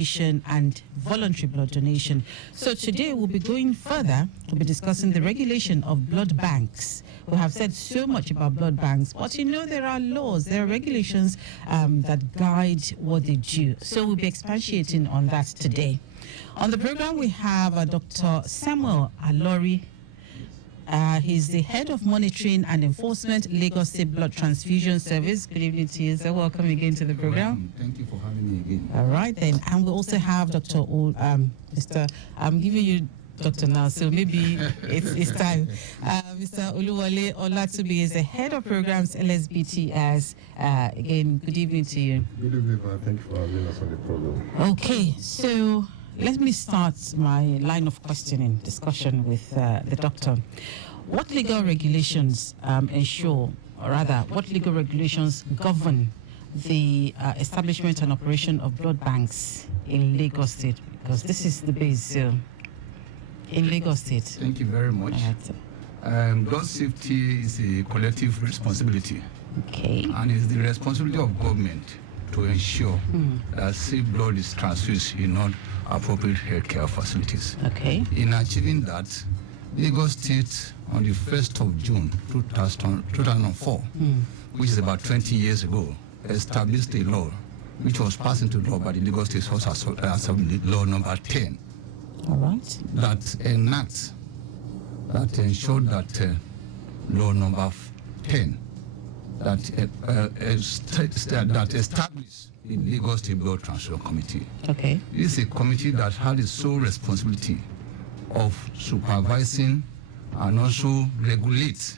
and voluntary blood donation. So today we'll be going further. We'll be discussing the regulation of blood banks. We have said so much about blood banks, but there are laws, there are regulations that guide what they do. So we'll be expatiating on that today. On the program, we have Dr. Samuel Alori. He's the head of monitoring and enforcement, Lagos State Blood Transfusion Service. Good evening to you, sir. Welcome again to the program. Thank you for having me again. All right, then. And we also have Dr. I'm giving you Dr. now, so maybe it's time. Mr. Oluwole Olatubi is the head of programs LSBTS. Again, good evening to you. Good evening, man. Thank you for having us on the program. Okay, so let me start my line of questioning discussion with the doctor. What legal regulations ensure, or rather, what legal regulations govern the establishment and operation of blood banks in Lagos State? Because this is the base in Lagos State. Thank you very much. Blood safety is a collective responsibility. Okay. And it's the responsibility of government to ensure that safe blood is transfused in all appropriate healthcare facilities. Okay. In achieving that, Lagos State, on the 1st of June 2004, which is about 20 years ago, established a law which was passed into law by the Lagos State House Assembly, Law Number 10. All right. That enacts, that ensured that Law Number 10, that established the Lagos State Blood Transfusion Committee. Okay. This is a committee that had the sole responsibility of supervising and also regulate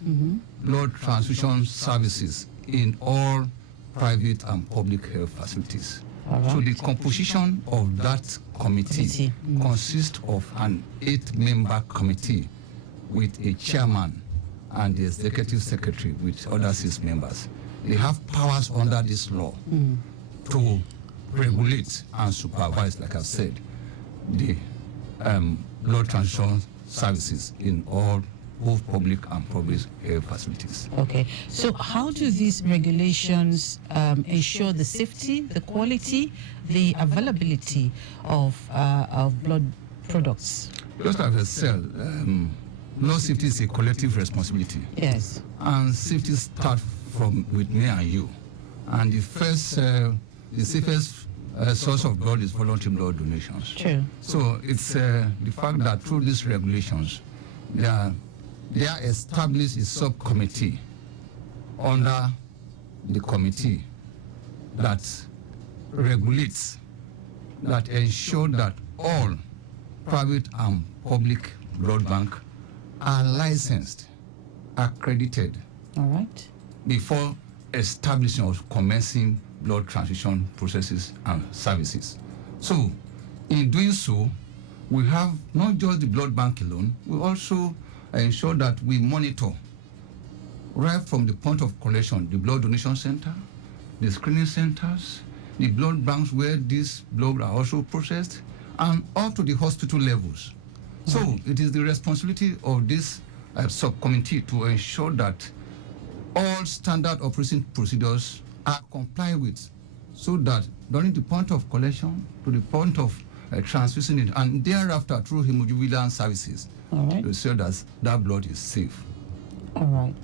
blood transfusion services in all private and public health facilities. Right. So the composition of that committee consists of an 8-member committee with a chairman and the executive secretary with other 6 members. They have powers under this law to regulate and supervise, like I've said, the blood transfusion services in all both public and private health facilities. Okay. So how do these regulations ensure the safety, the quality, the availability of blood products? Just like I said, blood safety is a collective responsibility. Yes. And safety starts with me and you. And the safest source of blood is voluntary blood donations. True. So it's the fact that through these regulations, they are established a subcommittee under the committee that regulates, that ensure that all private and public blood bank are licensed, accredited, all right, before establishing or commencing blood transfusion processes and services. So, in doing so, we have not just the blood bank alone, we also ensure that we monitor right from the point of collection, the blood donation center, the screening centers, the blood banks where these blood are also processed, and up to the hospital levels. So it is the responsibility of this subcommittee to ensure that all standard operating procedures are complied with, so that during the point of collection to the point of transfusing it, and thereafter through hemojubilant services, all right, to ensure that that blood is safe. All right.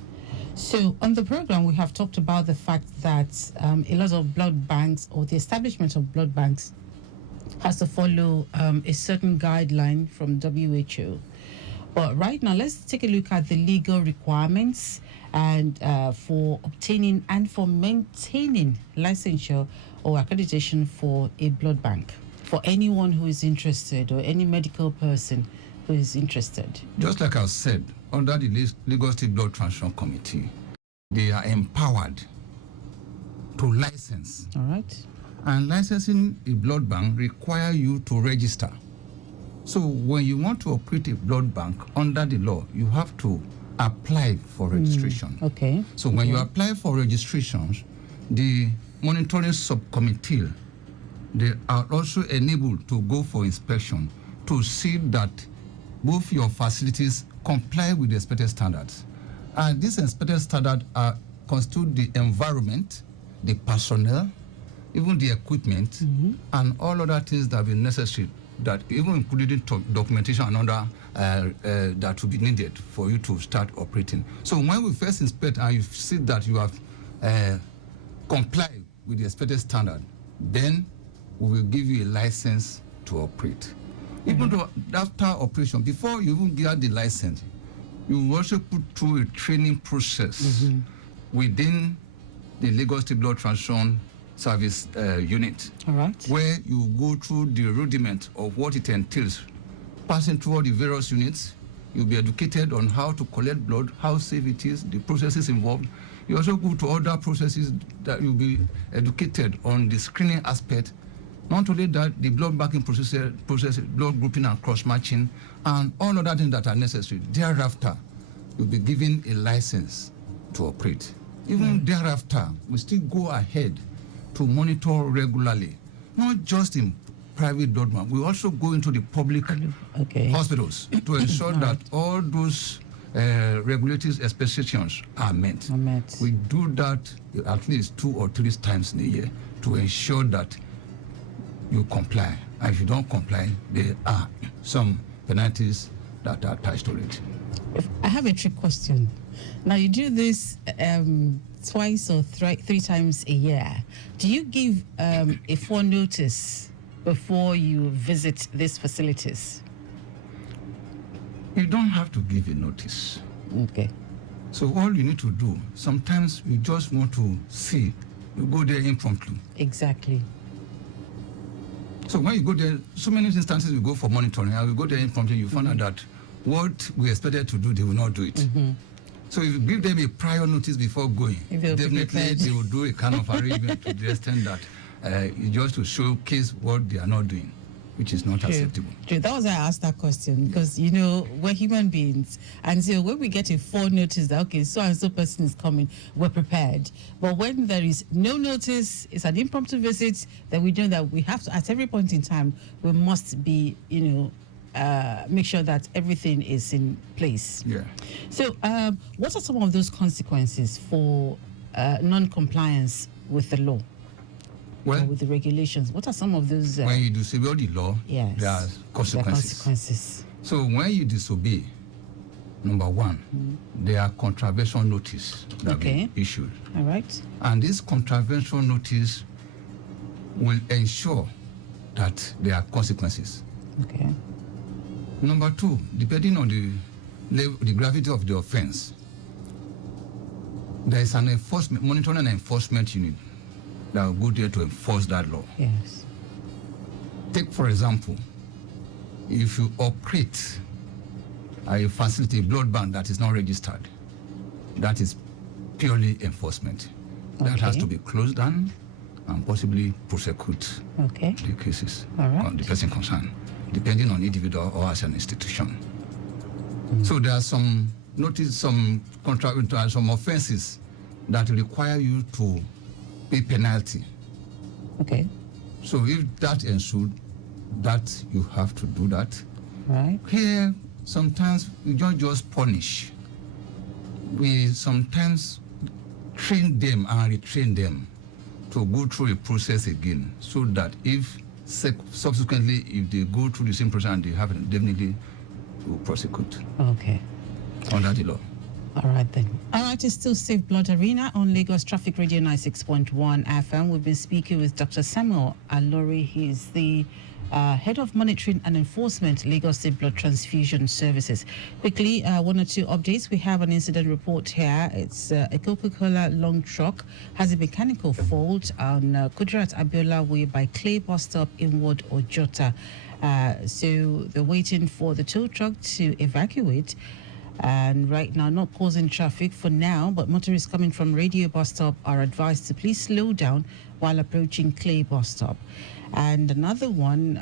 So on the program, we have talked about the fact that a lot of blood banks, or the establishment of blood banks, has to follow a certain guideline from WHO. But right now, let's take a look at the legal requirements and for obtaining and for maintaining licensure or accreditation for a blood bank, for anyone who is interested or any medical person who is interested. Just like I said, under the Lagos State Blood Transfusion Committee, they are empowered to license. All right. And licensing a blood bank requires you to register. So when you want to operate a blood bank under the law, you have to apply for registration. Okay. So when you apply for registrations, the monitoring subcommittee, they are also enabled to go for inspection to see that both your facilities comply with the expected standards. And these expected standards constitute the environment, the personnel, even the equipment, and all other things that will be necessary, that even including documentation and other that will be needed for you to start operating. So when we first inspect and you see that you have complied with the expected standard, then we will give you a license to operate. Even though after operation, before you even get the license, you will also put through a training process within the Lagos State Blood Transfusion Service unit, All right. where you go through the rudiment of what it entails. Passing through all the various units, you'll be educated on how to collect blood, how safe it is, the processes involved. You also go to other processes that you'll be educated on the screening aspect. Not only that, the blood banking process, blood grouping and cross-matching, and all other things that are necessary. Thereafter, you'll be given a license to operate. Even thereafter, we still go ahead to monitor regularly, not just in private blood bank. We also go into the public hospitals to ensure that all those regulatory expectations are met. We do that at least 2 or 3 times in a year to ensure that you comply. And if you don't comply, there are some penalties that are attached to it. I have a trick question. Now, you do this twice or 3 times a year. Do you give a notice before you visit these facilities? You don't have to give a notice. Okay. So all you need to do, sometimes you just want to see, you go there impromptu. Exactly. So when you go there, so many instances we go for monitoring, and we go there impromptu, you find out that what we expected to do, they will not do it. So if you give them a prior notice before going, definitely they will do a kind of arrangement to the extent that just to showcase what they are not doing, which is not acceptable. True. That was why I asked that question, because, we're human beings. And so when we get a notice that, okay, so-and-so person is coming, we're prepared. But when there is no notice, it's an impromptu visit, then we know that we have to, at every point in time, we must be, make sure that everything is in place. Yeah. So what are some of those consequences for non-compliance with the law? Well, with the regulations, what are some of those? When you disobey the law, yes, there are consequences. So when you disobey, number one, there are contravention notice that be issued. All right. And this contravention notice will ensure that there are consequences. Okay. Number two, depending on the gravity of the offense, there is an monitoring and enforcement unit that will go there to enforce that law. Yes. Take, for example, if you operate a facility, blood bank that is not registered, that is purely enforcement. That has to be closed down and possibly prosecute the cases on the person concerned, depending on individual or as an institution. So there are some some offenses that require you to pay penalty. Okay. So if that ensued, that you have to do that. Right. Here, sometimes we don't just punish. We sometimes train them and retrain them to go through a process again, so that if subsequently, if they go through the same process and they haven't, definitely will prosecute. Okay. Under the law. All right then. All right, it's still Safe Blood Arena on Lagos Traffic Radio 96.1 FM. We've been speaking with Dr. Samuel Alori. He's the Head of Monitoring and Enforcement, Lagos State Blood Transfusion Services. Quickly, 1 or 2 updates. We have an incident report here. It's a Coca-Cola long truck has a mechanical fault on Kudrat Abiola Way by Clay Bus Stop inward Ojota. So they're waiting for the tow truck to evacuate. And right now, not causing traffic for now, but motorists coming from Radio Bus Stop are advised to please slow down while approaching Clay Bus Stop. And another one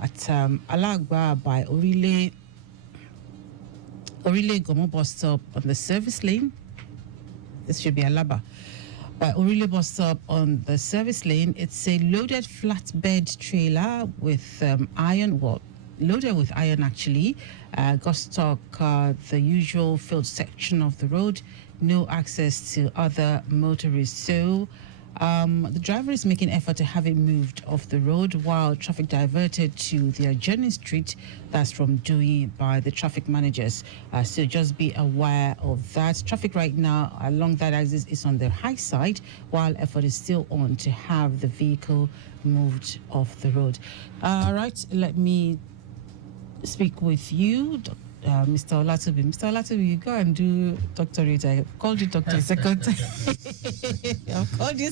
at Alagba by Orile Gomo Bus Stop on the service lane. This should be Alaba. By Orile Bus Stop on the service lane, it's a loaded flatbed trailer with loaded with iron actually, got stuck the usual field section of the road, no access to other motorists. So The driver is making effort to have it moved off the road while traffic diverted to the adjoining street. That's from Dewey by the traffic managers. So just be aware of that. Traffic right now along that axis is on the high side, while effort is still on to have the vehicle moved off the road. All right, let me speak with you, Mr. Olatubi. Mr. Olatubi, you go and do doctorate. I called you doctor a second time. I've called you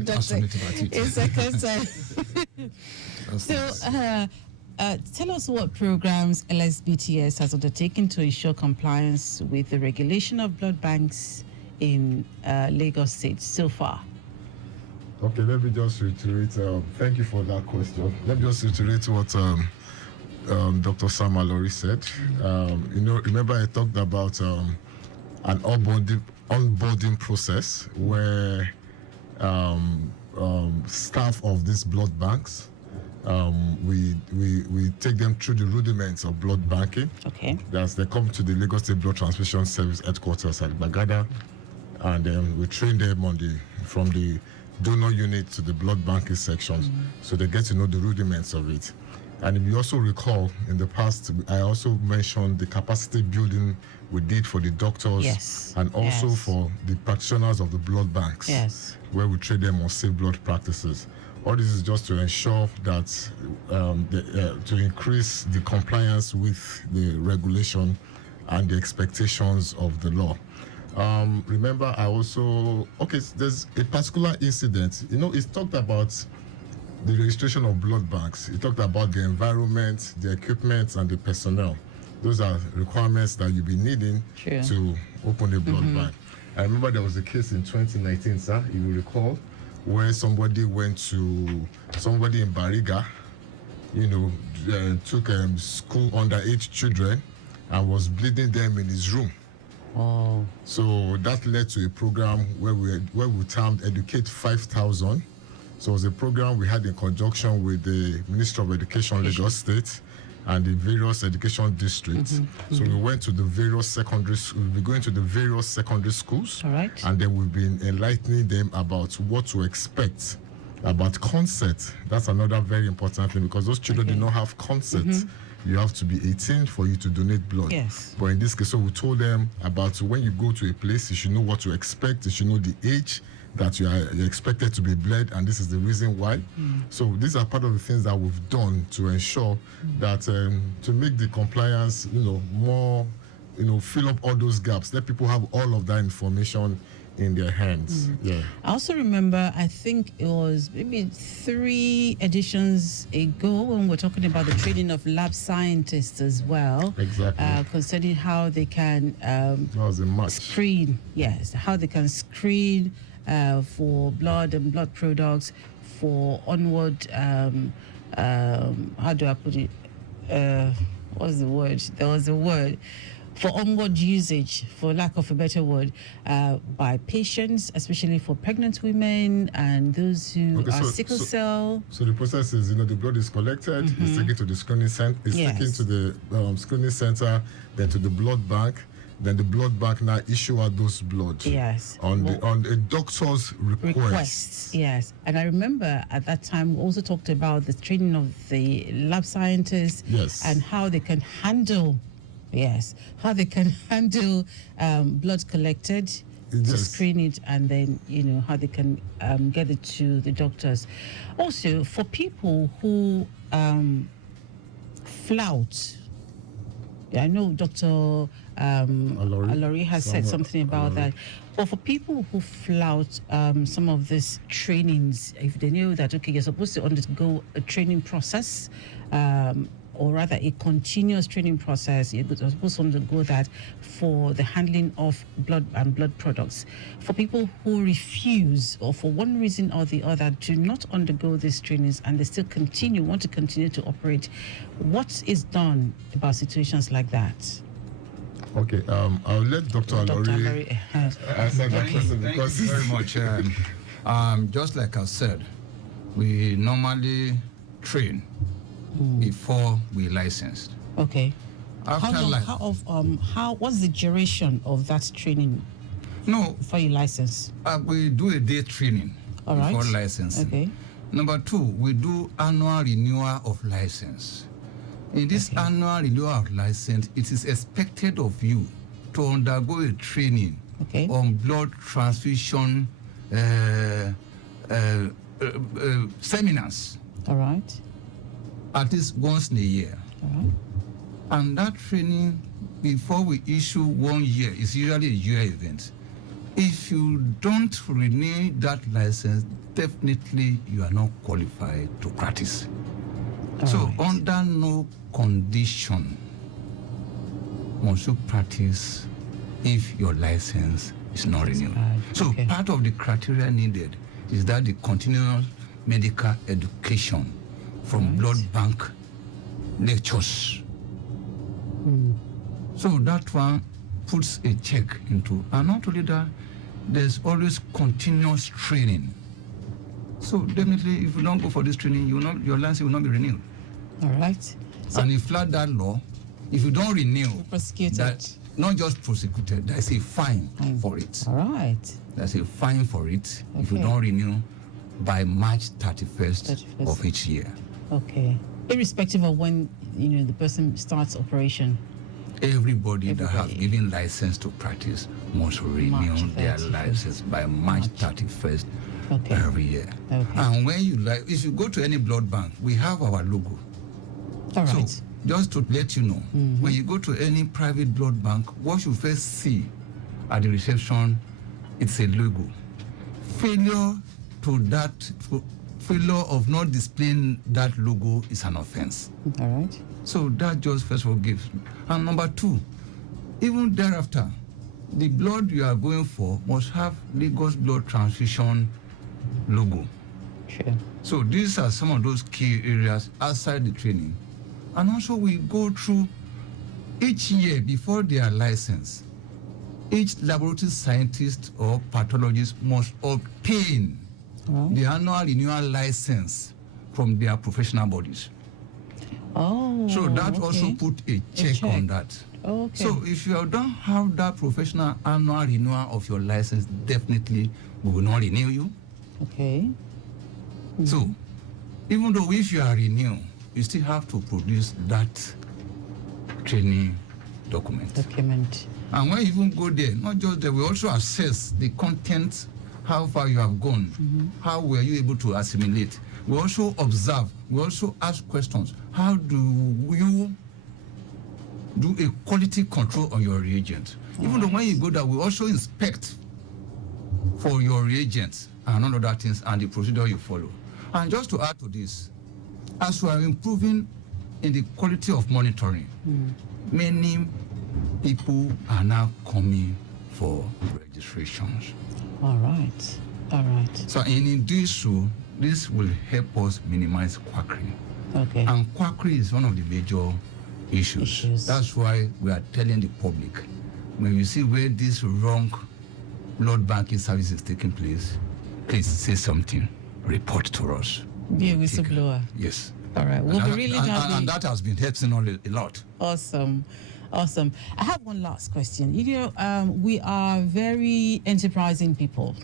doctor a second time. So, tell us what programs LSBTS has undertaken to ensure compliance with the regulation of blood banks in Lagos State so far. Okay, let me just reiterate. Thank you for that question. Let me just reiterate what Dr. Sam Alori said. Remember I talked about an onboarding process where staff of these blood banks, we take them through the rudiments of blood banking. Okay. As they come to the Lagos State Blood Transfusion Service headquarters at Bagada, and then we train them from the donor unit to the blood banking section, so they get to know the rudiments of it. And if you also recall, in the past, I also mentioned the capacity building we did for the doctors, yes, and also for the practitioners of the blood banks, yes, where we train them on safe blood practices. All this is just to ensure that to increase the compliance with the regulation and the expectations of the law. Remember, there's a particular incident. It's talked about the registration of blood banks. It talked about the environment, the equipment, and the personnel. Those are requirements that you'll be needing to open a blood bank. I remember there was a case in 2019, sir, if you recall, where somebody in Bariga, took school underage children and was bleeding them in his room. Oh. So that led to a program where we termed Educate 5,000. So it was a program we had in conjunction with the Ministry of Education, Lagos State, and the various education districts. So we went to the various secondary schools. We'll be going to the various secondary schools. All right. And then we've been enlightening them about what to expect, about consent. That's another very important thing, because those children do not have consent. You have to be 18 for you to donate blood. Yes. But in this case, so we told them about when you go to a place, you should know what to expect. You should know the age that you're expected to be bled, and this is the reason why. So these are part of the things that we've done to ensure that to make the compliance, more, fill up all those gaps. Let people have all of that information in their hands. Yeah. I also remember, I think it was maybe 3 editions ago when we're talking about the training of lab scientists as well. Exactly. Concerning how they can that was a match. screen, how they can screen for blood and blood products for onward, how do I put it? What's the word? There was a word. For onward usage, for lack of a better word, by patients, especially for pregnant women and those who are sickle cell. So the process is, the blood is collected, it's taken to the screening center, taken to the screening center, then to the blood bank. Then the blood bank now issue out those blood. Yes. On a doctor's request. Yes. And I remember at that time we also talked about the training of the lab scientists. Yes. And how they can handle. Yes, how they can handle blood collected to screen it, and then how they can get it to the doctors. Also, for people who flout, I know Dr. Alori has said something about that. But for people who flout some of these trainings, if they know that you're supposed to undergo a training process. Or rather a continuous training process, you're supposed to undergo that for the handling of blood and blood products. For people who refuse, or for one reason or the other, do not undergo these trainings and they still want to continue to operate, what is done about situations like that? Okay, I'll let Dr. Alori answer that question. Thank you very much. Just like I said, we normally train before we licensed. Okay. After what's the duration of that training? No. Before you license? We do a day training. All right. before licensing. Okay. Number 2, we do annual renewal of license. In this annual renewal of license, it is expected of you to undergo a training on blood transfusion seminars. All right. At least once in a year. All right. And that training, before we issue 1 year, is usually a year event. If you don't renew that license, definitely you are not qualified to practice. So under no condition must you practice if your license is not renewed. So part of the criteria needed is that the continuous medical education from blood bank lectures. So that one puts a check into, and not only that, there's always continuous training. So definitely, if you don't go for this training, your license will not be renewed. All right. So and if flat that law, if you don't renew, prosecuted. Not just prosecuted, there's a fine for it. All right. There's a fine for it if you don't renew by March 31st of each year. Okay. Irrespective of when the person starts operation. Everybody that have given license to practice must renew their license by March 31st every year. And when if you go to any blood bank, we have our logo. All right. So just to let you know, when you go to any private blood bank, what you first see at the reception, it's a logo. Failure of not displaying that logo is an offense. All right. So that just first of all gives. And number 2, even thereafter, the blood you are going for must have Lagos Blood Transfusion logo. Sure. So these are some of those key areas outside the training. And also we go through each year before they are licensed, each laboratory scientist or pathologist must obtain the annual renewal license from their professional bodies. So that also put a check on that. So if you don't have that professional annual renewal of your license, definitely we will not renew you. So even though if you are renewed, you still have to produce that training document. And when you even go there, not just that, we also assess the content, how far you have gone, how were you able to assimilate. We also observe, we also ask questions. How do you do a quality control on your reagent? Even though when you go there, we also inspect for your reagents and all other things and the procedure you follow. And just to add to this, as we are improving in the quality of monitoring, many people are now coming for registrations. All right. So in doing so, this will help us minimize quackery. And quackery is one of the major issues. That's why we are telling the public, when you see where this wrong blood banking service is taking place, please say something, report to us. Be a whistleblower. Yes. All right. We'll be really happy. And that has been helping a lot. Awesome. I have one last question. We are very enterprising people.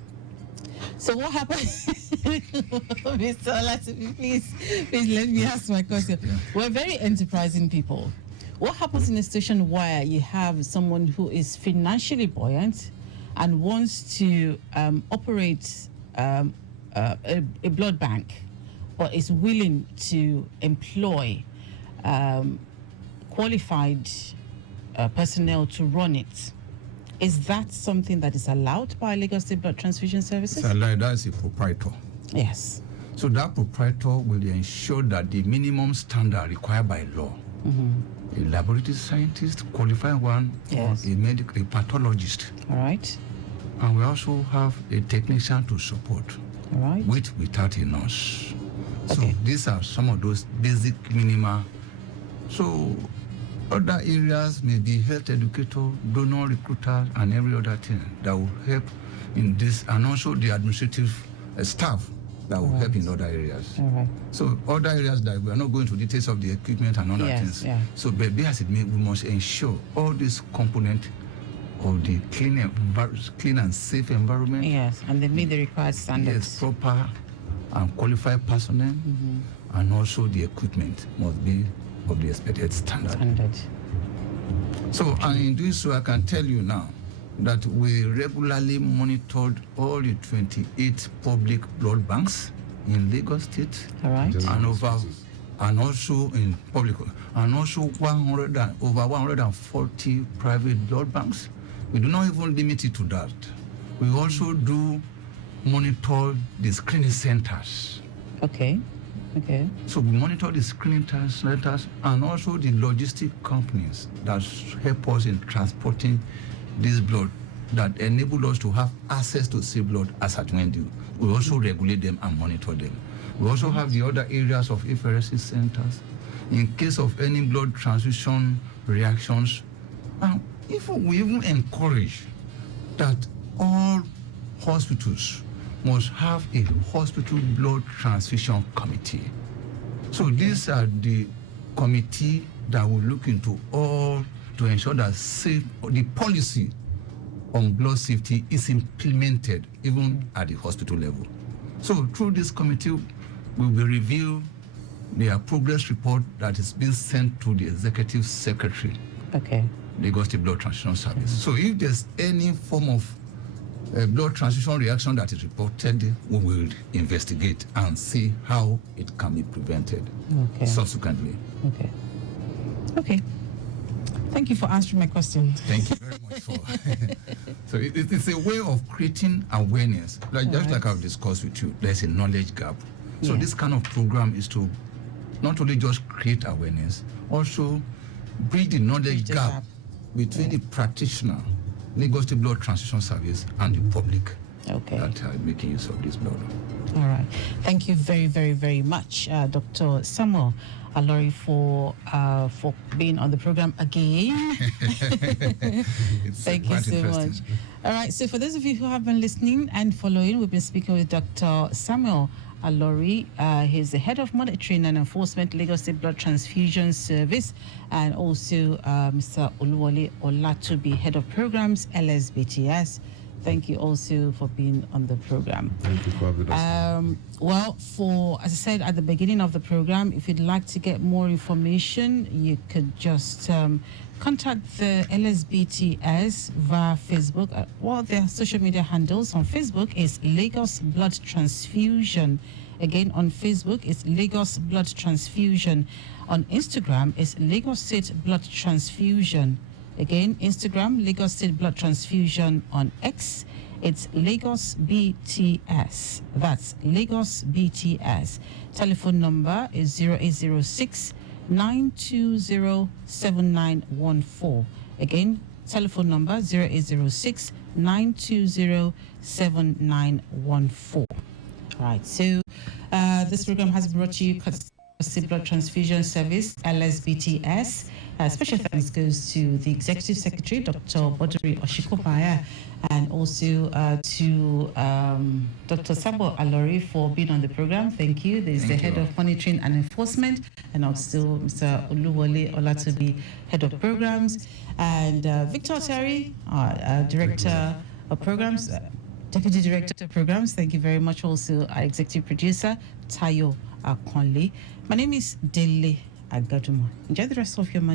So what happens? Mr. Olatubi, please let me ask my question. We're very enterprising people. What happens in a situation where you have someone who is financially buoyant and wants to operate a blood bank, or is willing to employ qualified personnel to run it? Is that something that is allowed by Lagos State Blood Transfusion Services? It's allowed. That's a proprietor. Yes. So that proprietor will ensure that the minimum standard required by law, a laboratory scientist, qualified one, or a pathologist. All right. And we also have a technician to support, without a nurse. So these are some of those basic minima. So other areas may be health educator, donor recruiter, and every other thing that will help in this, and also the administrative staff that will help in other areas. So other areas that we are not going to details of the equipment and other things. So but as it may, we must ensure all these components of the clean and safe environment. Yes, and they meet the required standards. Yes, proper and qualified personnel, and also the equipment must be of the expected standard. So, and in doing so, I can tell you now that we regularly monitored all the 28 public blood banks in Lagos State. All right. And also in public, and also over 140 private blood banks. We do not even limit it to that. We also do monitor the screening centers. Okay. So we monitor the screening centers and also the logistic companies that help us in transporting this blood, that enable us to have access to safe blood as at when due. We also regulate them and monitor them. We also have the other areas of apheresis centers. In case of any blood transfusion reactions, we even encourage that all hospitals must have a hospital blood transfusion committee. So these are the committee that will look into all to ensure that the policy on blood safety is implemented even at the hospital level. So through this committee, we will review their progress report that is being sent to the executive secretary, Lagos State Blood Transfusion Service. So if there's any form of blood transfusion reaction that is reported, we will investigate and see how it can be prevented subsequently. Okay. Thank you for answering my question. Thank you very much for. So it's a way of creating awareness, like I've discussed with you. There's a knowledge gap. So this kind of program is to not only just create awareness, also bridge the knowledge gap between the practitioner, Lagos State Blood Transfusion Service, and the public that are making use of this blood. All right. Thank you very, very, very much, Dr. Samuel Alori, for being on the program again. Thank you so much. All right. So for those of you who have been listening and following, we've been speaking with Dr. Samuel Alori. He's the head of monitoring and enforcement, Lagos State Blood Transfusion Service, and also Mr. Oluwole Olatubi, head of programs, LSBTS. Thank you also for being on the program. Thank you for having us. Well, as I said at the beginning of the program, if you'd like to get more information, you could just contact the LSBTS via Facebook. Their social media handles on Facebook is Lagos Blood Transfusion. Again, on Facebook, it's Lagos Blood Transfusion. On Instagram, it's Lagos State Blood Transfusion. Again, Instagram, Lagos State Blood Transfusion. On X, it's Lagos BTS. That's Lagos BTS. Telephone number is 0806 920 7914. Again, telephone number 0806 920 7914. All right, so this program has brought to you Blood Transfusion Service, LSBTS. Special thanks goes to the Executive Secretary, Dr. Boduri Oshikobaya, and also to Dr. Samuel Alori for being on the program. Thank you. There's the head of monitoring and enforcement, and also Mr. Oluwole Olatubi, head of programs, and Victor Terry, director of programs. Deputy Director of Programs, thank you very much. Also, our executive producer, Tayo Akonle. My name is Dele Agadumo. Enjoy the rest of your money.